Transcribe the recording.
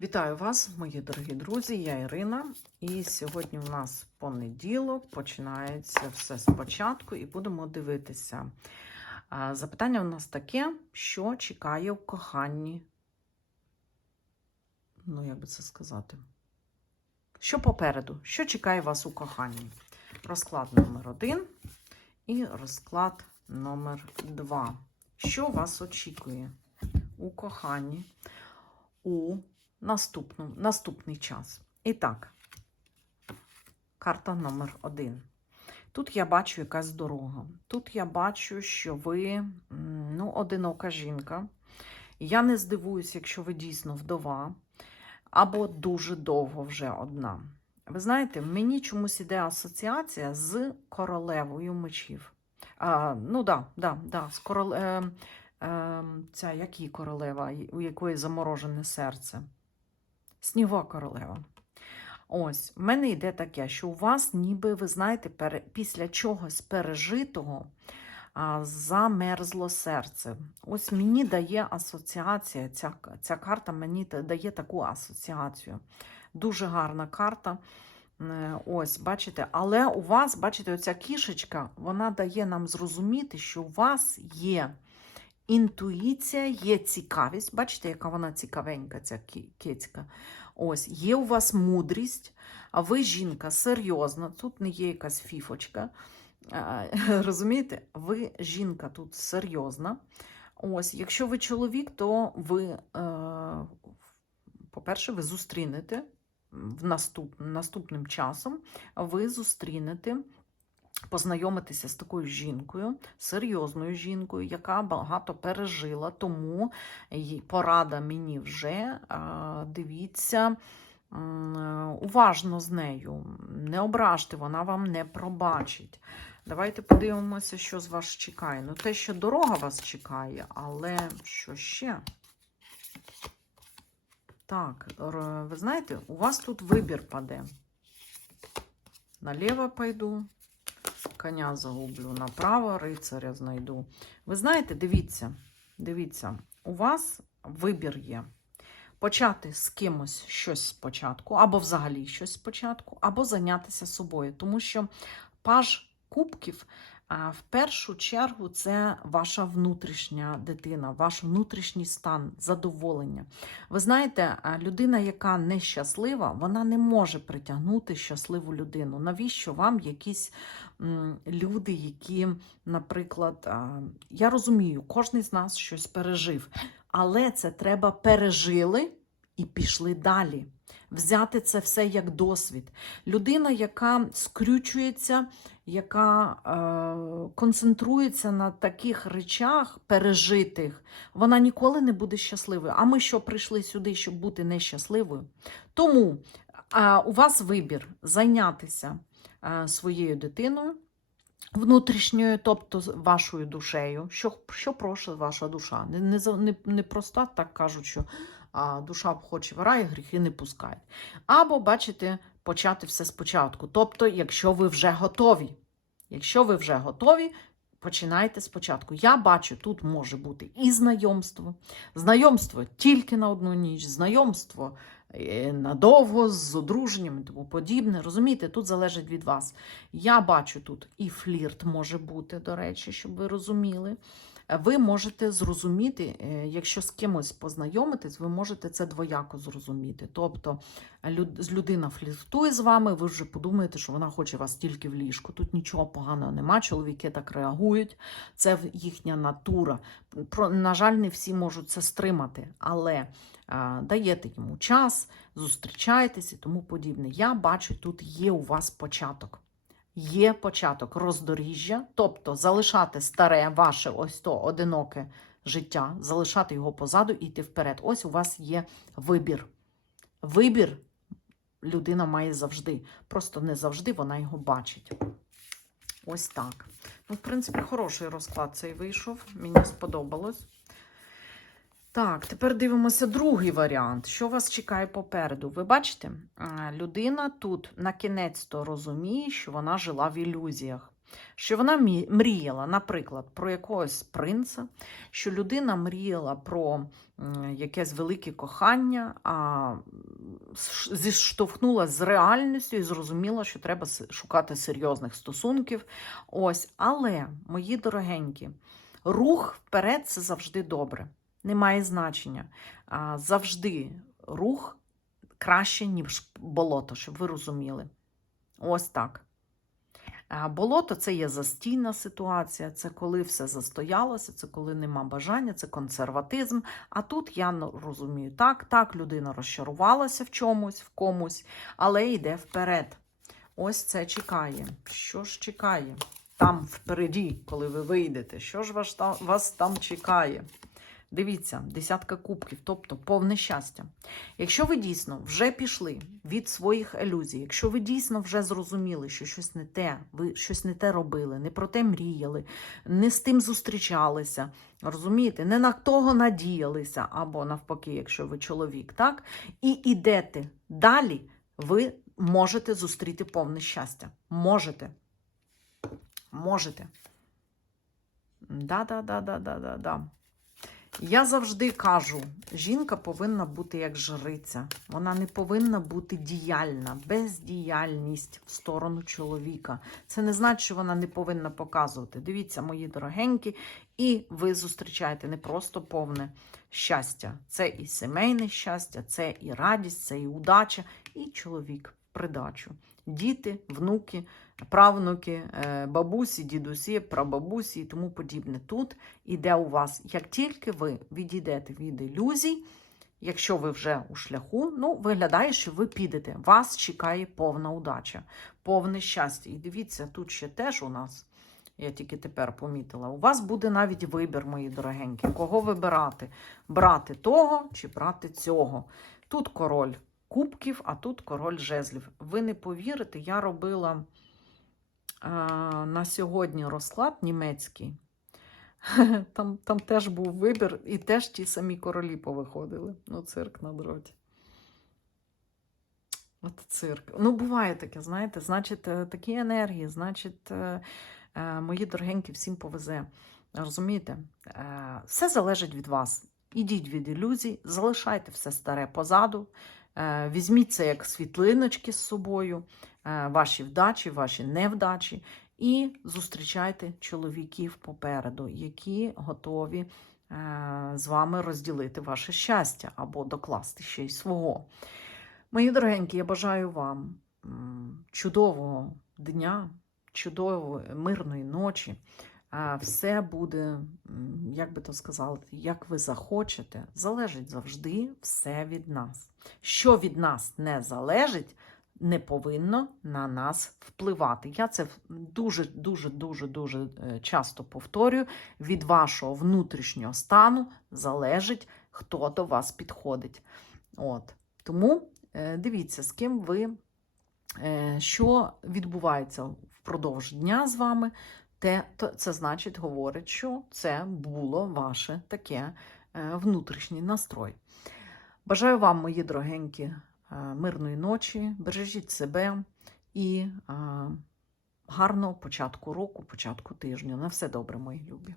Вітаю вас, мої дорогі друзі. Я Ірина. І сьогодні у нас понеділок починається все спочатку, і будемо дивитися. Запитання у нас таке: що чекає в коханні? Ну, як би це сказати? Що попереду? Що чекає вас у коханні? Розклад номер один і розклад номер два. Що вас очікує у коханні? у наступну, наступний час. І так, карта номер один. Тут я бачу якась дорога. Тут я бачу, що ви ну, одинока жінка. Я не здивуюся, якщо ви дійсно вдова, або дуже довго вже одна. Ви знаєте, мені чомусь іде асоціація з королевою мечів. А, ну, да, да, да, з короле... е, е, ця як її королева, у якої заморожене серце. Снігова королева. Ось, в мене йде таке, що у вас, ніби, ви знаєте, пере... після чогось пережитого а, замерзло серце. Ось мені дає асоціація, ця, ця карта мені дає таку асоціацію. Дуже гарна карта. Ось, бачите, але у вас, бачите, оця кішечка, вона дає нам зрозуміти, що у вас є інтуїція, є цікавість. Бачите, яка вона цікавенька, ця кицька. Ось, є у вас мудрість, а ви жінка серйозна, тут не є якась фіфочка. Розумієте, ви жінка тут серйозна. Ось, якщо ви чоловік, то ви, е, по-перше, ви зустрінете в наступ, наступним часом, ви зустрінете познайомитися з такою жінкою, серйозною жінкою, яка багато пережила. Тому порада мені вже дивіться уважно з нею. Не ображте, вона вам не пробачить. Давайте подивимося, що з вас чекає. Ну, те, що дорога вас чекає, але що ще? Так, ви знаєте, у вас тут вибір паде. Наліво пойду, коня загублю, направо рицаря знайду. Ви знаєте, дивіться, дивіться, у вас вибір є. Почати з кимось щось спочатку, або взагалі щось спочатку, або зайнятися собою. Тому що паж кубків а, в першу чергу це ваша внутрішня дитина, ваш внутрішній стан, задоволення. Ви знаєте, людина, яка нещаслива, вона не може притягнути щасливу людину. Навіщо вам якісь люди, які, наприклад, я розумію, кожен з нас щось пережив, але це треба пережили і пішли далі. Взяти це все як досвід. Людина, яка скрючується, яка е, концентрується на таких речах пережитих, вона ніколи не буде щасливою. А ми що прийшли сюди, щоб бути нещасливою? Тому е, у вас вибір зайнятися е, своєю дитиною. Внутрішньою, тобто вашою душею, що, що прошу ваша душа. Не, не, не, просто так кажуть, що а, душа хоче в рай, гріхи не пускають. Або, бачите, почати все спочатку. Тобто, якщо ви вже готові. Якщо ви вже готові, починайте спочатку. Я бачу, тут може бути і знайомство, знайомство тільки на одну ніч, знайомство е, надовго з одруженням і тому подібне. Розумієте, тут залежить від вас. Я бачу тут і флірт може бути, до речі, щоб ви розуміли. Ви можете зрозуміти, е, якщо з кимось познайомитись, ви можете це двояко зрозуміти. Тобто людина фліртує з вами, ви вже подумаєте, що вона хоче вас тільки в ліжку. Тут нічого поганого нема, чоловіки так реагують, це їхня натура. На жаль, не всі можуть це стримати, але даєте йому час, зустрічаєтесь і тому подібне. Я бачу, тут є у вас початок. Є початок роздоріжжя, тобто залишати старе ваше ось то одиноке життя, залишати його позаду і йти вперед. Ось у вас є вибір. Вибір людина має завжди. Просто не завжди вона його бачить. Ось так. Ну, в принципі, хороший розклад цей вийшов. Мені сподобалось. Так, тепер дивимося другий варіант. Що вас чекає попереду? Ви бачите, людина тут на кінець-то розуміє, що вона жила в ілюзіях. що вона мріяла, наприклад, про якогось принца, що людина мріяла про якесь велике кохання, а зіштовхнулася з реальністю і зрозуміла, що треба шукати серйозних стосунків. Ось, але, мої дорогенькі, рух вперед це завжди добре. Немає значення. Завжди рух краще, ніж болото, щоб ви розуміли. Ось так. Болото це є застійна ситуація, це коли все застоялося, це коли нема бажання, це консерватизм. А тут я ну, розумію, так, так, людина розчарувалася в чомусь, в комусь, але йде вперед. Ось це чекає. Що ж чекає? Там впереді, коли ви вийдете, що ж вас там, вас там чекає? Дивіться, десятка кубків, тобто повне щастя. Якщо ви дійсно вже пішли від своїх ілюзій, якщо ви дійсно вже зрозуміли, що щось не те, ви щось не те робили, не про те мріяли, не з тим зустрічалися, розумієте, не на того надіялися, або навпаки, якщо ви чоловік, так? І ідете далі, ви можете зустріти повне щастя. Можете. Можете. Да-да-да-да-да-да-да. Я завжди кажу, жінка повинна бути як жриця. Вона не повинна бути діяльна, бездіяльність в сторону чоловіка. Це не значить, що вона не повинна показувати. Дивіться, мої дорогенькі, і ви зустрічаєте не просто повне щастя. Це і сімейне щастя, це і радість, це і удача, і чоловік придачу. Діти, внуки, правнуки, е, бабусі, дідусі, прабабусі і тому подібне. Тут іде у вас, як тільки ви відійдете від ілюзій, якщо ви вже у шляху, ну, виглядає, що ви підете. Вас чекає повна удача, повне щастя. І дивіться, тут ще теж у нас, я тільки тепер помітила, у вас буде навіть вибір, мої дорогенькі, кого вибирати: брати того чи брати цього. Тут король кубків, а тут король жезлів. Ви не повірите, я робила а, на сьогодні розклад німецький. Там, там теж був вибір, і теж ті самі королі повиходили. Ну, цирк на дроті. От цирк. Ну, буває таке, знаєте, значить, е, такі енергії, значить, е, е, мої дорогенькі, всім повезе. Розумієте? Е, Все залежить від вас. Ідіть від ілюзій, залишайте все старе позаду, е, візьміть це як світлиночки з собою, е, ваші вдачі, ваші невдачі, і зустрічайте чоловіків попереду, які готові е, з вами розділити ваше щастя або докласти ще й свого. Мої дорогенькі, я бажаю вам чудового дня, чудової мирної ночі. Все буде, як би то сказати, як ви захочете, залежить завжди все від нас. Що від нас не залежить, не повинно на нас впливати. Я це дуже, дуже, дуже, дуже е, часто повторюю. Від вашого внутрішнього стану залежить, хто до вас підходить. От. Тому е, дивіться, з ким ви, е, що відбувається впродовж дня з вами. Те, то це значить, говорить, що це було ваше таке е, внутрішній настрой. Бажаю вам, мої дорогенькі, е, мирної ночі, бережіть себе і е, гарного початку року, початку тижня. На все добре, мої любі.